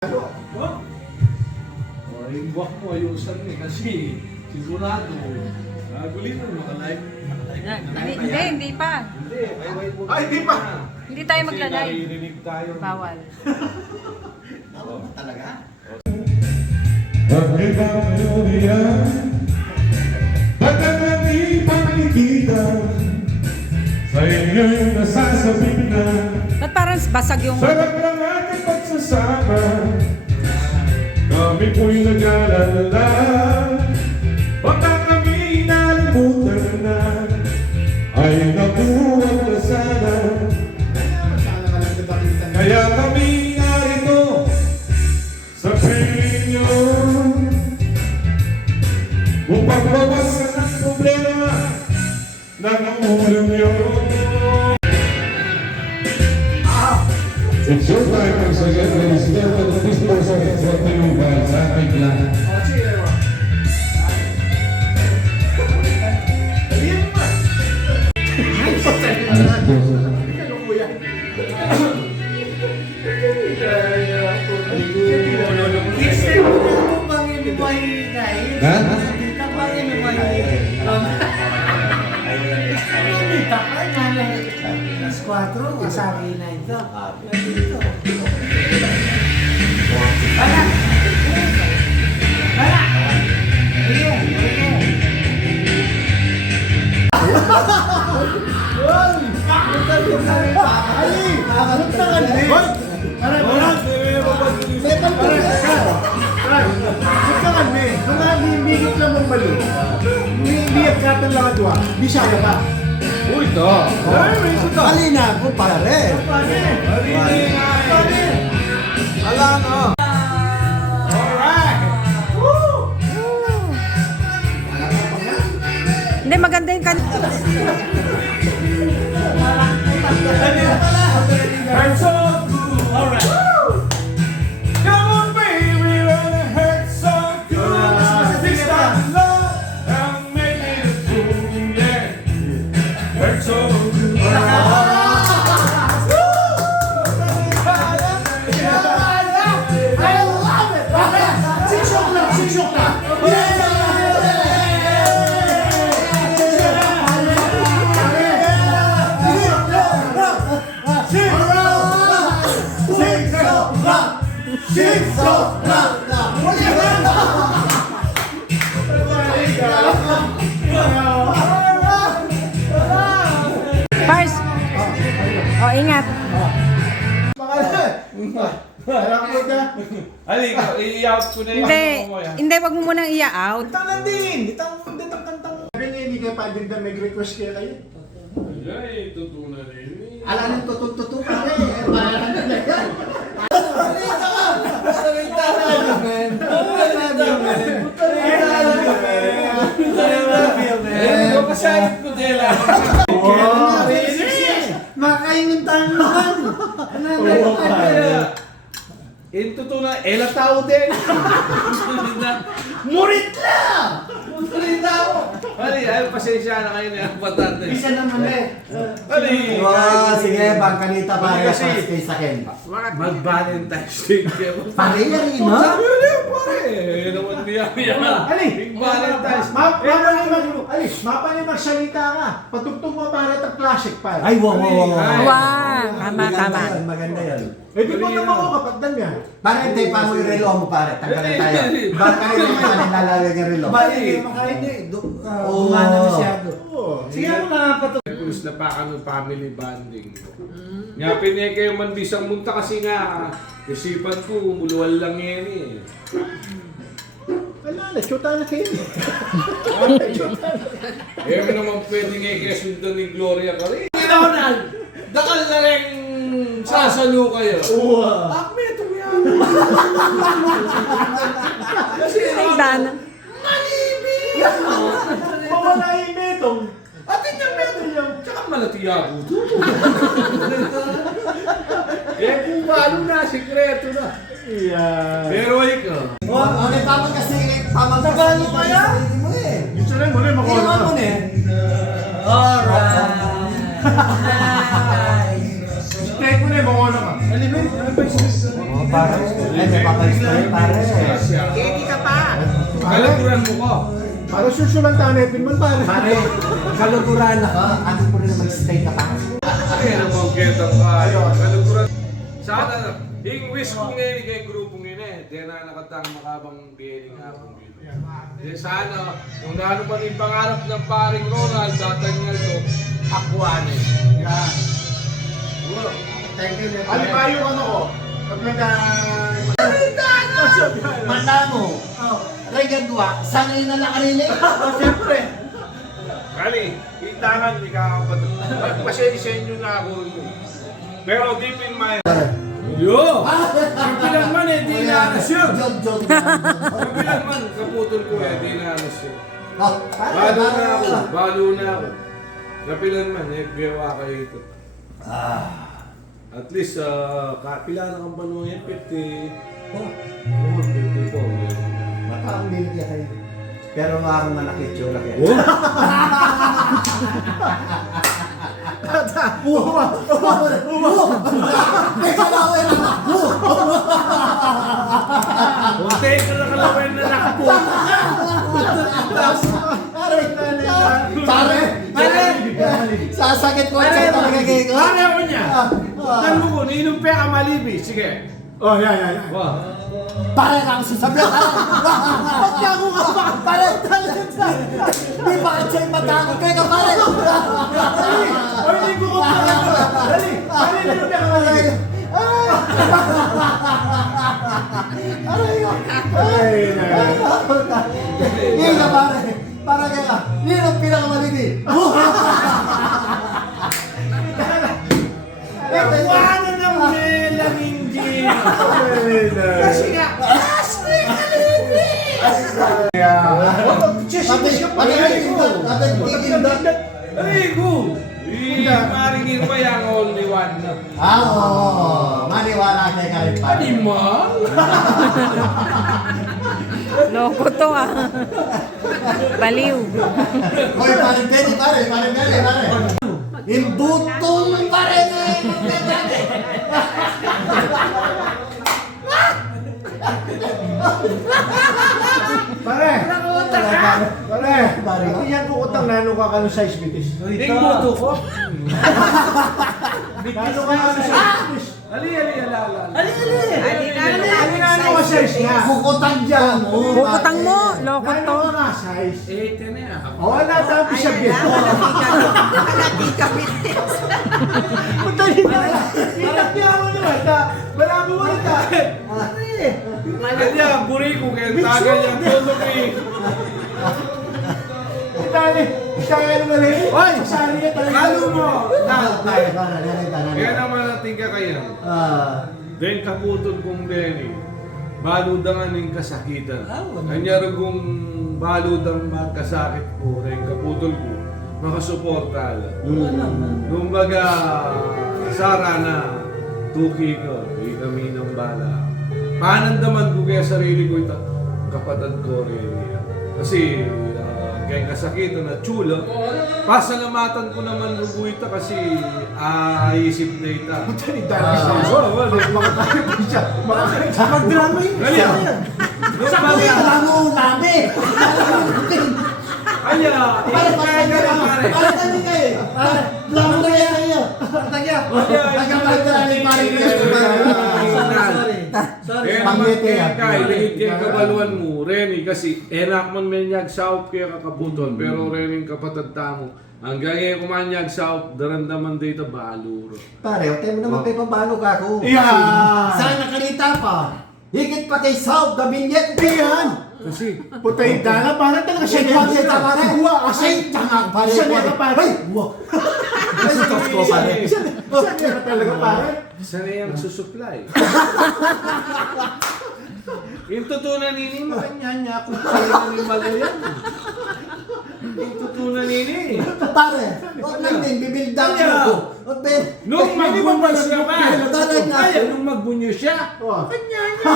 Oh, yung buwak mo ayusan kasi sigurado gulin mo makalike. Hindi pa. Hindi pa. Hindi tayo magla-live. Naririnig tayo. Bawal. Talaga? Bakit ang melodia? Ba't ang aming pagkikita? Sa inyo'y nasasabik na Ba't parang basag yung... sarap ng ating pagsasama. Kami po'y nag-alala. Baka kami nalimutan na. Ay nakuha na sana. Kaya kami narito sa piling nyo upang mabawasan ang problema ng ulo nyo. It's your time once again, ladies and gentlemen. Please pose our hands for Pinungan sa ating plan. Alas 4, masabi na ito. Para! Para! Sige, sige. Di siya pa. Uy, ito. Ay, ito. Halina po, pare. Ala, no. Alright. Hindi, maganda yung kanta. Hurt so good. Alright. Come on, baby, when it hurts so good. This time, love, and make me a fool, yeah. Hurt so good. Pars! Oh, ingat. Ali, i-out ko na yung Hindi, mo yan. hindi, wag mo munang iya-out. Tangan din! Itang kantang... Sabi nga, hindi kayo pwedeng na may request kaya kayo. Ay, tutunan rin. Ala ng tutun-tutun, pare. Ano ka sa ko dela? Makainin tayo naman. Ito to na, ela tao din. Murit na! Murit ako. Ali, ay pasensya na kayo na yung patante. Isa naman eh. Ali, Sige, bangkanita pare. Kasi- Para kay Saken. mag-Valentine's Day kayo. Pare yan rin, no? Sabi mo na pare. Naman niya yan. Ali! Big Valentine's. Mapalay magsalita ka. Patugtog mo para itang classic pa. Ay, wow. Wow, tama, tama. Maganda yan. Eh, di mo naman ako kapagdan yan. Pare, hindi pa mo yung relo mo, pare. Tanggalin tayo. Baka hindi mo pa nilalagay yung relo. Gumana masyado. Sige mo na patugtog. Gusto na pa kami family bonding. Nga pineke yung mandisang munta kasi nga isipan ko, umuluwal lang yan eh. Wala na, chuta na kayo. Eh, mo naman pwedeng sundan ni Gloria ka rin. Donald! Dakal na rin sasalo kayo. Akme, ito yan. Kasi Ay, Dana. Mawala yung metong. atin yung meron niya. Tsaka malatiya ko ito. Eh, kung paano na, sikreto na. Yeah. Pero ikaw. Ano papagkasi Tagal mo kaya? mo eh. Gusto rin mo rin makuha Iwan mo na. eh. Alright. Take mo na yung makuha na ka. Parang Ay, may papalis pa rin, pare. Hindi ka pa. Kalaguran mo ko. Para susulan tanepin mo, pare. Pare, kaluguran ako. Ano po rin mag-stay ka pa? Kaya naman kitang kayo. Kalaguran. Sana, yung wish kong ngayon kay grupong yun eh. Di na nakatang makabang biyeli nga akong yun. Di sana, kung naano man yung pangarap ng paring Ronald, datangal ko, akuan eh. Yeah. Siguro. Thank you. Ano ba yung ano ko? Pag Manda mo. Regan dua, sanay na nakarinig. Siyempre. Kali, itangan, di kakapatid. Pasensya na ako. Pero deep in my... Yo! Kapilan man eh, di na anas yun. Jog. Kapilan man, kaputol ko eh, di na anas yun. Balo na ako. Kapilan man eh, gawa kayo ito. At least, kapila na kang panuha yan, 50. Oh, 50 po. Mataang nilagyan kayo. Pero maaaring manakit yun. Kunti ka na kalawin na nakapo. Pare! Sasakit ko siya talaga kayo. Ano ko niya? Tanong ko, niinom pa ka malibi. Sige. Oh, yeah. Wow. Pare na ang sasabihin. Ba't niya ako ka? Pare! Di ba ka siya'y matakot kayo ka pare? Ay, hindi ko pa. Dali. Dali, nilo ka malagay. Aray ko! Ay, Hindi ka pare! Para kaya, yun ang pinakamaligi. Nakuha na ng melang hindi. Kasi nga, Arigo! Maringin pa yung only one na. Oo, maniwala kayo ka rin pare. Di mo? Loko to ah. Baliw. Hoy, pare pwede pare. Imbutong pare na Pare! Pare! Pati yan po utang na ano ka kano size bitis. Yung boto ko? Kano ka ano size bitis? Ali. Ano na ano ka size nga? Bukutang dyan mo. Bukutang mo. Loko Kano to. ka nga size? 8 na yan. Oo, wala tapos siya bitis. Kalati ka bitis. Punta rin na. Itakya mo naman. Wala mo wala. Kanya, buri ko kaya tagal yung boto ko eh. Itali mo rin. Hoy, sari ka talaga. Lalo mo! Kaya Pare. naman natin ka kaya. Ah. Den kaputol kong Denny. Baludangan ng kasakitan. Kanya rin kung baludang magkasakit ko, rin kaputol ko, makasuporta lang. Kumbaga, Sara na tuki ko, di kami ng bala. Panandaman ko kaya sarili ko ito, kapatid ko rin. Kasi, kaya kasakitan na chulo, pasalamatan ko naman lugo ito kasi isip na ito. Punta rin dami siya. Makakakit siya. Mag-drama yun. Kaya, Alam mo, dami! kaya, kaya na pare. Pare kami kayo! Lamo na yan kayo! Tagya! Nagkapagdala ni pare Kaya naman kaya kaya kabaluan mo, Reni, kasi enak man menyag saup kaya kakabuton, pero Reni kapatid tamo, hanggang ngayon kumanyag saup, darandaman dito baluro. Pare, tayo mo naman kay pabalo ka ako. Yeah. Saan nakalita pa? Higit pa kay South, Gabinyet! Iyan. Kasi, Putay dala, parang talaga siya Siya yung pare, pare! Uwa, Ay, tanga, pare! Siya niya ka pare. Ay, uwa! Ay, stop ko, pare! Siya niya ka talaga pare. sana yung susupply. Yung totoo na nini, makanya niya kung kaya namin malayan. Yung totoo na nini. Pare, huwag lang din, bibildan ko. Huwag din. Nung magbunyo siya ba? Talaga. Ay, nung magbunyo siya. Oh. Kanya niya.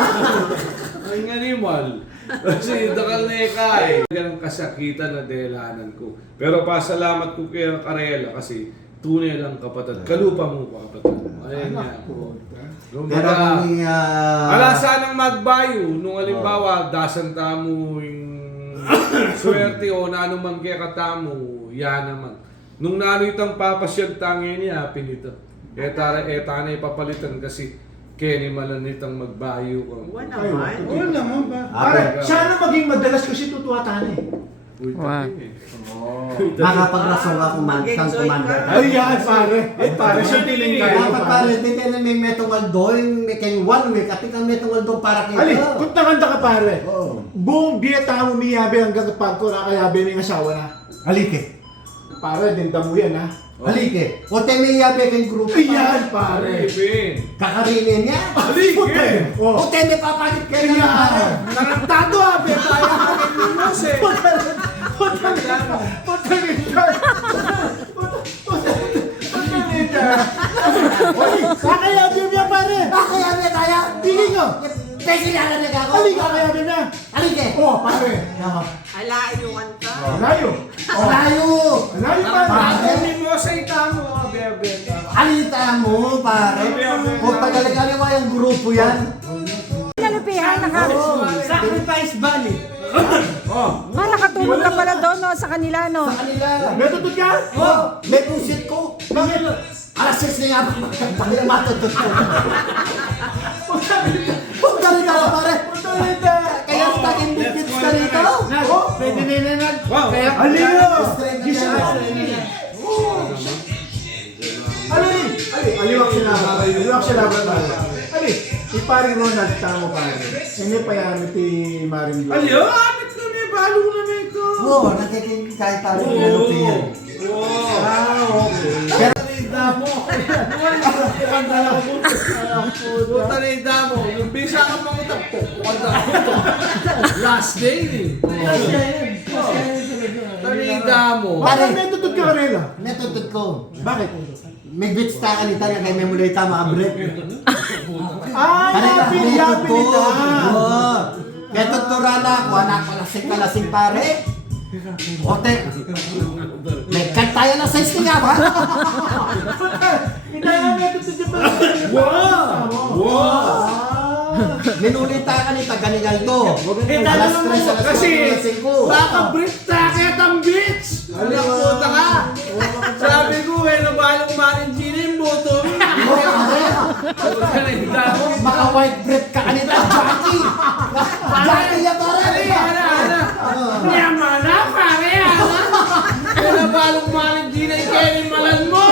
Ay nga nimal. Kasi dakal na ikay. Ganang kasakitan na delanan ko. Pero pasalamat ko kay Karela kasi tunay lang kapatid. Kalupa mo pa kapatid. Ayun nga. Pero Kumbaga, kung alasan ng magbayo, nung halimbawa, dasan tamo yung swerte o nano man kaya katamo, yan naman. Nung nano itang papasyag tangin niya, pinito. Eta na ipapalitan kasi Kenny malan itang magbayo ko. Wala Ay, naman. wala naman ba? Ah, Sana maging madalas kasi tutuwatan eh. Uy, Wow. makapagrasong ka kung kang Mag-enjoy commander. ka. Ay, yan, pare. Pare, siya piling kayo. Dapat pare, hindi na may metungal doon, may kayong 1 week, at ikaw metungal doon para kayo. Ali, kung tanganda ka pare. Oo. Buong biyata mo miyabi hanggang pag ko nakayabi ng asawa na. Halike. Pare, dinda mo yan ha. Halike. O tayo may yabi kayong grupo. Ayan, pare. Pin. Kakarinin niya. Halike! Oh. O tayo may papalit kayo ng pare. Narantado ha, beta yung aking lumos eh. Kakayabi mo yan pare. Kakayabi tayo. Tingin nyo. Pwede na lang ako. Ali, kakayabi na. Halike. Oh, pare. Alayuan ka. Layo. Layo. Layo pare. Narantado ni mo sa itamo ha, beta. Alita mo, pare. O tagaligali mo yung grupo yan. Nalupihan, Sacrifice bunny. nakatulog ka pala doon, no, sa kanila, no? Kanila. May tutod ka? Oh, may pusit ko. Bakit? Alas 6 na nga pag matutod ko. Punta rin ako, pare. Kaya taging bibits ka rito. Pwede na yun na. Wow. Kaya, aliyo! Gising ako. Ali! Aliwak sila. Aliwak sila ba pare? Ali! Ipari Ronald, tamo pare. Hindi pa yan iti Maring Blanc. Aliyo, amit na may balo na may ko. Oo, nakikinig kahit pare pinunupi yan. Okay. Pero Putanida mo, yung bisa ka pang utap, last day eh. Tanida mo. Bakit may tutod ka kanila? netutod ko. Bakit? May bits ta kanita nga kay may mulay tama ka-break. Ay, napil nito. Oo. Kaya tutura na ako, anak kalasing pare. Ote, may kantaya na sa nga ba? Hindi na may tutod yung pala. Wow! Minulita ka ni Taganigaldo. Eh, Alas dahil 3 alas Kasi, 4, alas 5. baka Brit Taket ang bitch! Alam mo, ka! Sabi ko, nabalong maring gina yung boto. Putanida mo. Maka white bread ka kanita, Jackie! Jackie yan pare! Ana. Yaman na, pare, ana. Nabalong maring gina yung Kenny Malan mo.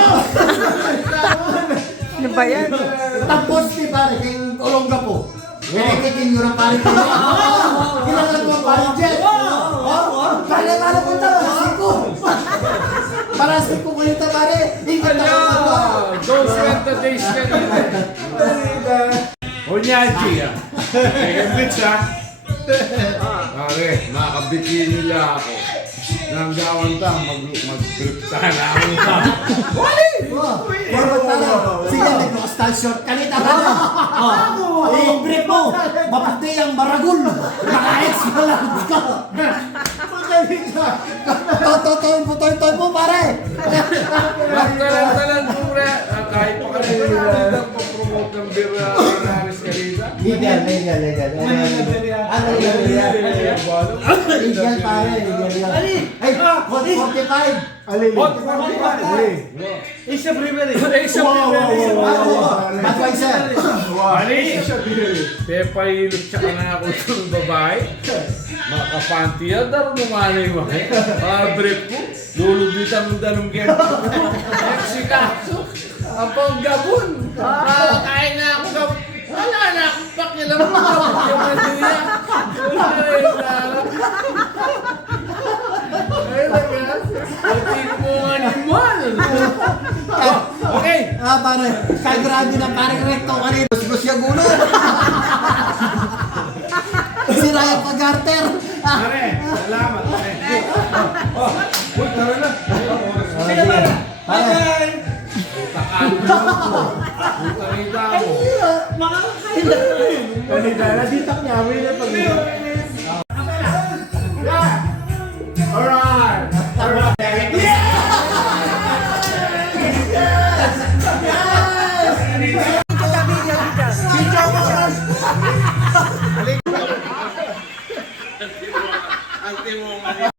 Ano ba yan? Tapos ni pare, kayong Olongga po. Kaya kikin nyo ng pare ko. Kailangan mo ang pare Jet. Kaya nga lang punta, parasik ko. Parasik ko kanita pare. Ingat Ala, ako. don't spend the days ka na. Onyaji ah. Kaya bitch ah. Pare, makabikini nila ako. Nang gawan ta, mag-grip na ako. Wali! Sige, nag-hostal short kanita ka na. I-break mo. Mapati ang maragul. Naka-ex ka lang ka. Totoy mo pare. Magtalan-talan mo re. Kahit pa kanina nila promote ng beer Inaris Carita. Legal. Ano legal? Legal pare. Ay, 45. Ali. Hot Ali. Asia Brewery. Asia Brewery. Budweiser. Ali! Pepahilot siya ka na ako ng babae. Makapanty yan, daro numalay mo. Brief ko, lulubitan mo danong gento. Meksikaso. Ang panggabon. Kain na ako gabon. Wala na akong pakialam mo gabon. Yung maduya. Ay, lagas. Pati mo animal. Okay. Pare, kagrabe na pare recto kanina. Gusto siya gulo. Si Ryan Pagarter. Pare, salamat. Uy, tara na. Sige pare. Pare. Takalma mo. Putarida mo. Kanita na, ditak niya. May na pag Alright! Ultimong